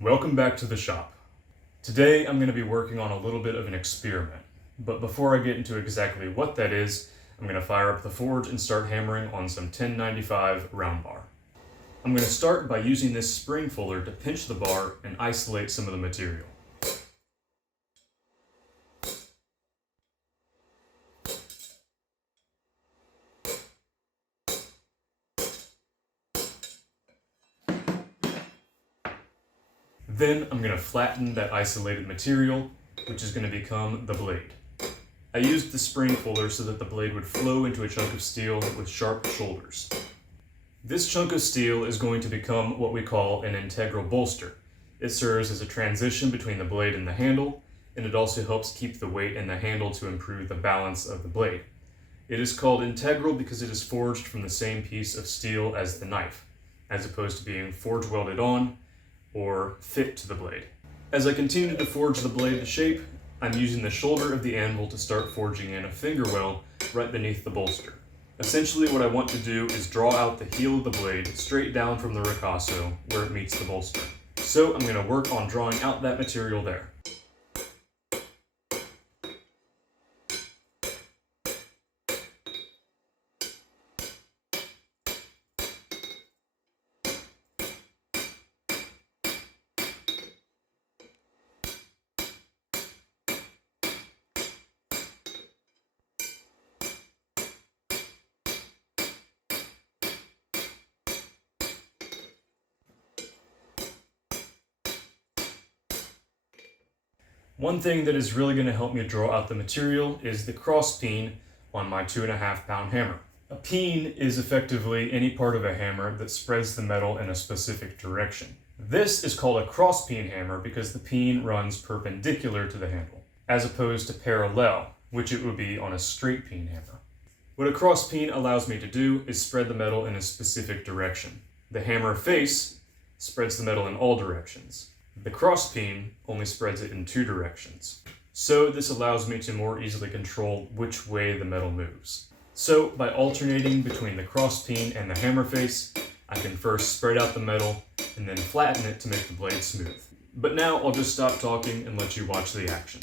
Welcome back to the shop. Today I'm going to be working on a little bit of an experiment, but before I get into exactly what that is, I'm going to fire up the forge and start hammering on some 1095 round bar. I'm going to start by using this spring fuller to pinch the bar and isolate some of the material. Then I'm going to flatten that isolated material, which is going to become the blade. I used the spring fuller so that the blade would flow into a chunk of steel with sharp shoulders. This chunk of steel is going to become what we call an integral bolster. It serves as a transition between the blade and the handle, and it also helps keep the weight in the handle to improve the balance of the blade. It is called integral because it is forged from the same piece of steel as the knife, as opposed to being forge welded on or fit to the blade. As I continue to forge the blade to shape, I'm using the shoulder of the anvil to start forging in a finger well right beneath the bolster. Essentially what I want to do is draw out the heel of the blade straight down from the ricasso where it meets the bolster. So I'm going to work on drawing out that material there. One thing that is really going to help me draw out the material is the cross peen on my 2.5 pound hammer. A peen is effectively any part of a hammer that spreads the metal in a specific direction. This is called a cross peen hammer because the peen runs perpendicular to the handle, as opposed to parallel, which it would be on a straight peen hammer. What a cross peen allows me to do is spread the metal in a specific direction. The hammer face spreads the metal in all directions. The cross peen only spreads it in 2 directions. So this allows me to more easily control which way the metal moves. So by alternating between the cross peen and the hammer face, I can first spread out the metal and then flatten it to make the blade smooth. But now I'll just stop talking and let you watch the action.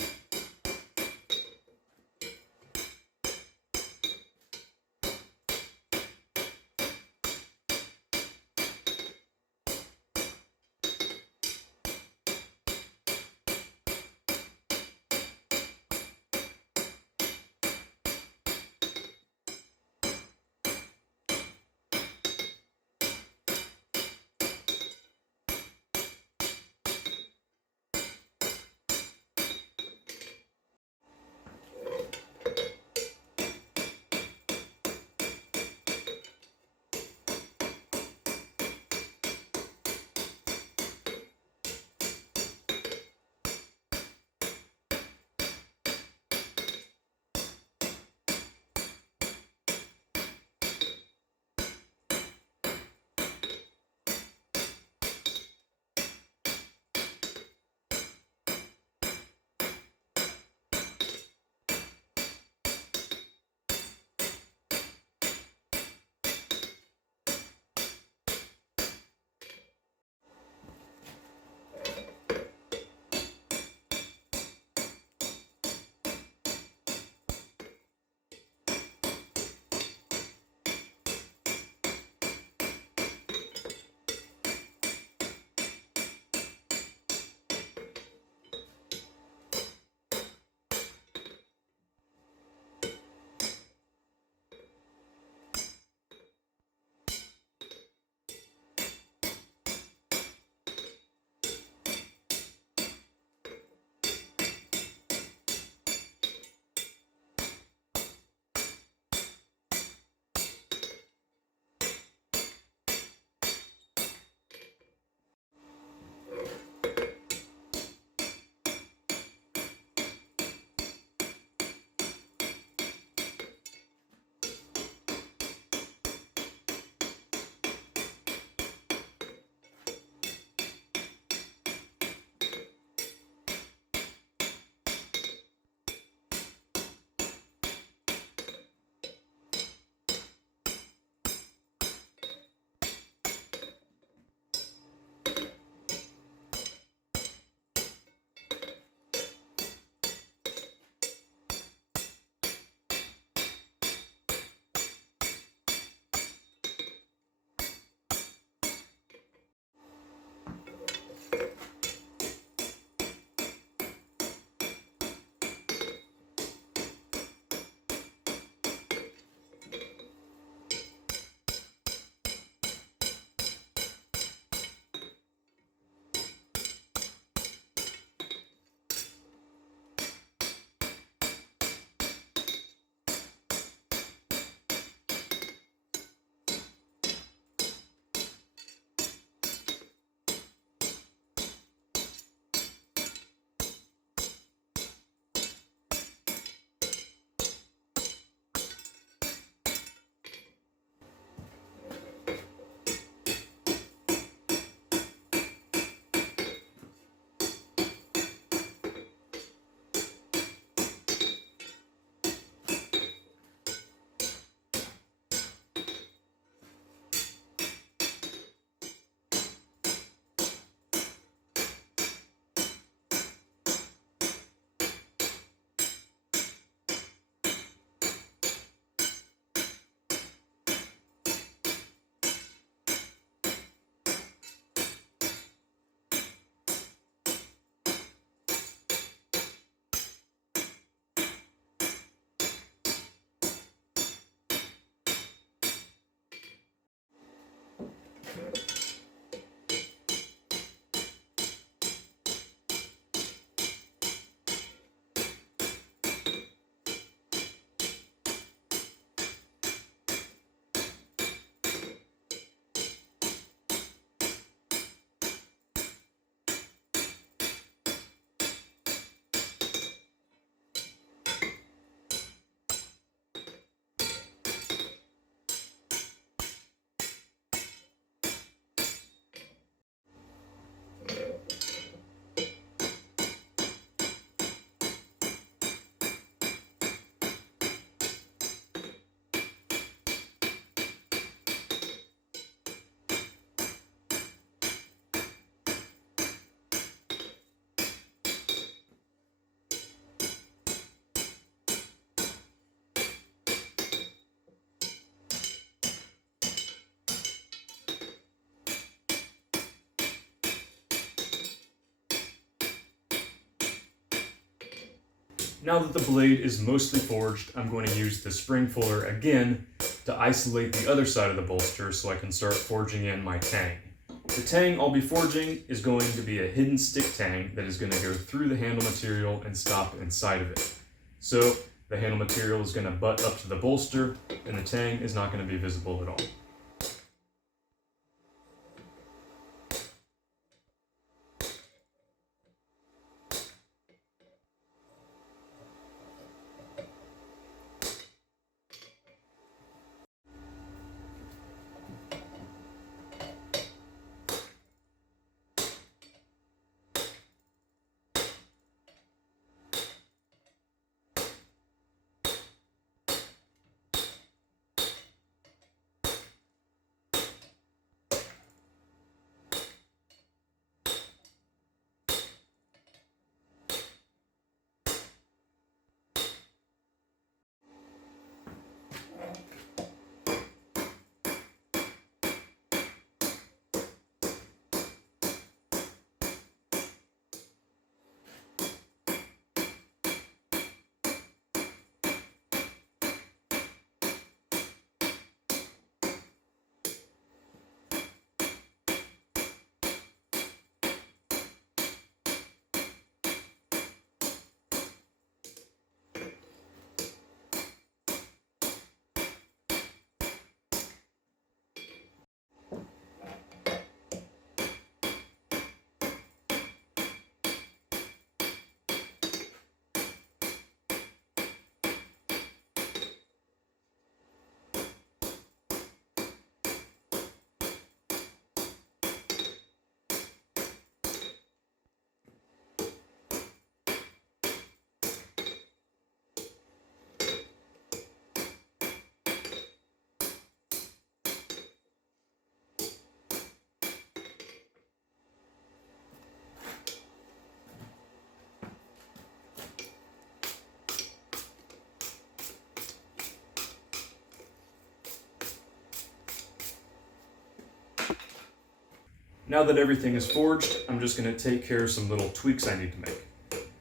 Now that the blade is mostly forged, I'm going to use the spring fuller again to isolate the other side of the bolster so I can start forging in my tang. The tang I'll be forging is going to be a hidden stick tang that is going to go through the handle material and stop inside of it. So the handle material is going to butt up to the bolster and the tang is not going to be visible at all. Now that everything is forged, I'm just going to take care of some little tweaks I need to make.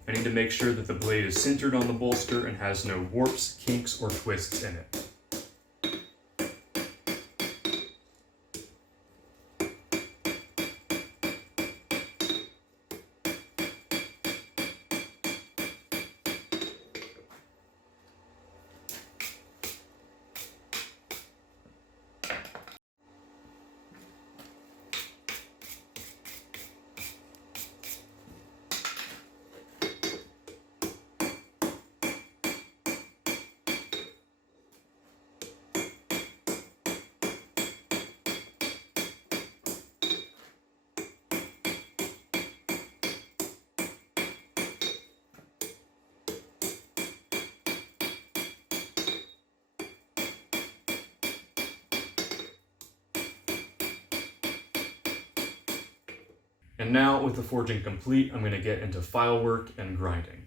I need to make sure that the blade is centered on the bolster and has no warps, kinks, or twists in it. And now, with the forging complete, I'm going to get into file work and grinding.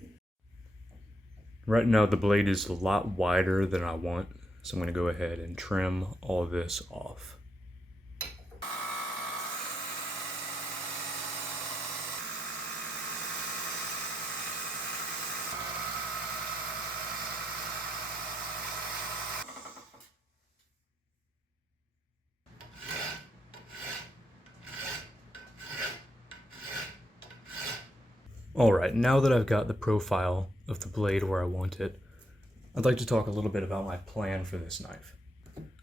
Right now the blade is a lot wider than I want, so I'm going to go ahead and trim all of this off. Alright, now that I've got the profile of the blade where I want it, I'd like to talk a little bit about my plan for this knife.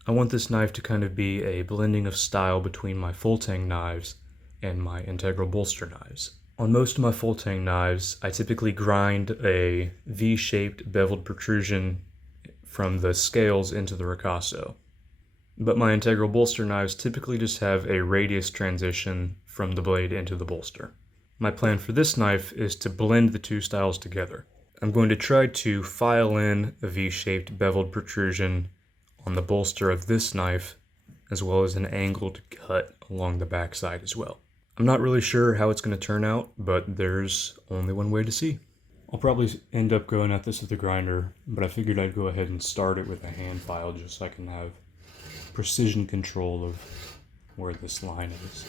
I want this knife to kind of be a blending of style between my full tang knives and my integral bolster knives. On most of my full tang knives, I typically grind a V-shaped beveled protrusion from the scales into the ricasso. But my integral bolster knives typically just have a radius transition from the blade into the bolster. My plan for this knife is to blend the two styles together. I'm going to try to file in a V-shaped beveled protrusion on the bolster of this knife, as well as an angled cut along the backside as well. I'm not really sure how it's going to turn out, but there's only one way to see. I'll probably end up going at this with a grinder, but I figured I'd go ahead and start it with a hand file just so I can have precision control of where this line is.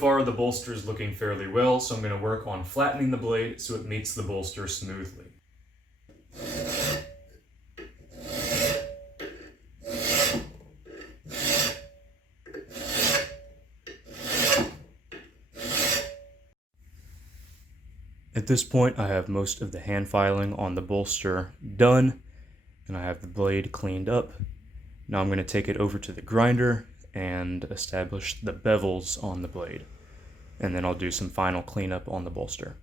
far the bolster is looking fairly well, so I'm going to work on flattening the blade so it meets the bolster smoothly. At this point, I have most of the hand filing on the bolster done, and I have the blade cleaned up. Now I'm going to take it over to the grinder and establish the bevels on the blade, and then I'll do some final cleanup on the bolster.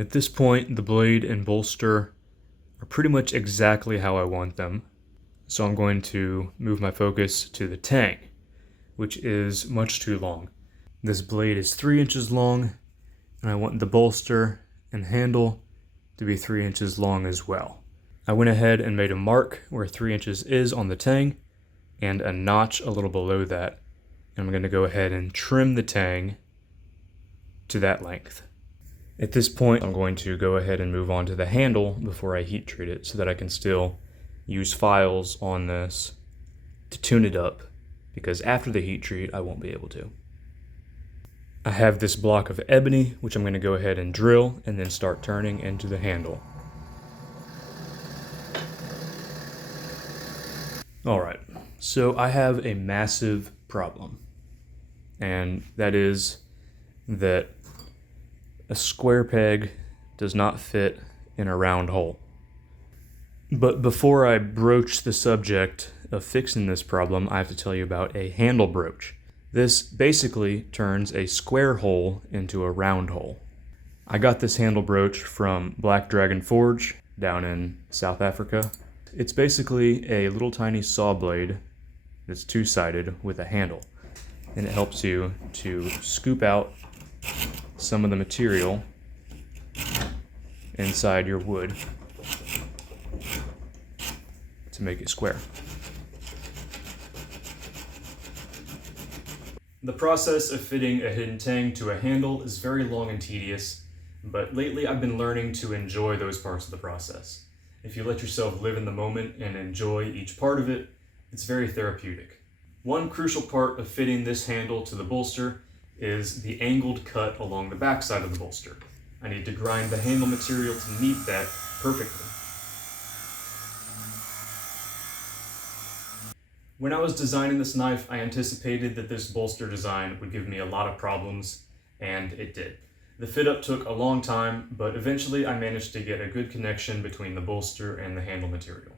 At this point, the blade and bolster are pretty much exactly how I want them. So I'm going to move my focus to the tang, which is much too long. This blade is 3 inches long, and I want the bolster and handle to be 3 inches long as well. I went ahead and made a mark where 3 inches is on the tang, and a notch a little below that. And I'm going to go ahead and trim the tang to that length. At this point, I'm going to go ahead and move on to the handle before I heat treat it so that I can still use files on this to tune it up, because after the heat treat, I won't be able to. I have this block of ebony, which I'm going to go ahead and drill and then start turning into the handle. Alright, so I have a massive problem, and that is that a square peg does not fit in a round hole. But before I broach the subject of fixing this problem, I have to tell you about a handle broach. This basically turns a square hole into a round hole. I got this handle broach from Black Dragon Forge down in South Africa. It's basically a little tiny saw blade that's two-sided with a handle, and it helps you to scoop out some of the material inside your wood to make it square. The process of fitting a hidden tang to a handle is very long and tedious, but lately I've been learning to enjoy those parts of the process. If you let yourself live in the moment and enjoy each part of it, it's very therapeutic. One crucial part of fitting this handle to the bolster is the angled cut along the backside of the bolster. I need to grind the handle material to meet that perfectly. When I was designing this knife, I anticipated that this bolster design would give me a lot of problems, and it did. The fit up took a long time, but eventually I managed to get a good connection between the bolster and the handle material.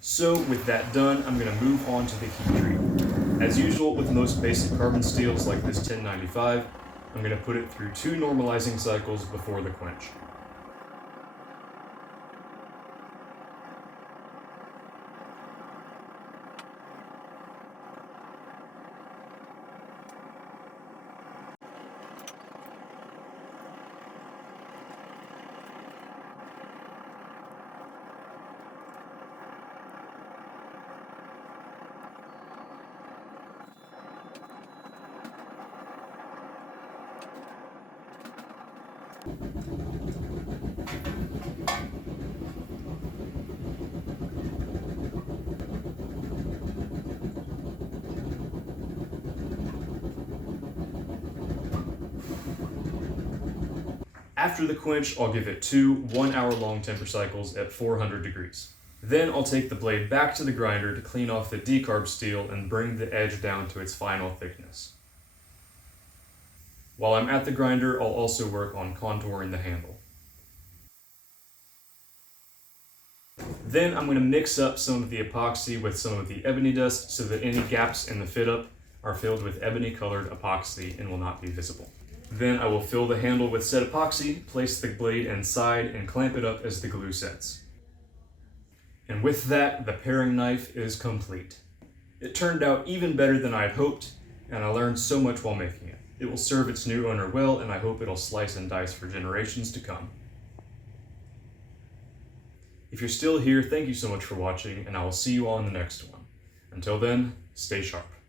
So with that done, I'm going to move on to the heat treat. As usual with most basic carbon steels like this 1095, I'm going to put it through 2 normalizing cycles before the quench. After the quench, I'll give it 2 1-hour-long temper cycles at 400 degrees. Then I'll take the blade back to the grinder to clean off the decarb steel and bring the edge down to its final thickness. While I'm at the grinder, I'll also work on contouring the handle. Then I'm going to mix up some of the epoxy with some of the ebony dust so that any gaps in the fit up are filled with ebony colored epoxy and will not be visible. Then I will fill the handle with said epoxy, place the blade inside, and clamp it up as the glue sets. And with that, the paring knife is complete. It turned out even better than I had hoped, and I learned so much while making it. It will serve its new owner well, and I hope it'll slice and dice for generations to come. If you're still here, thank you so much for watching, and I will see you all in the next one. Until then, stay sharp.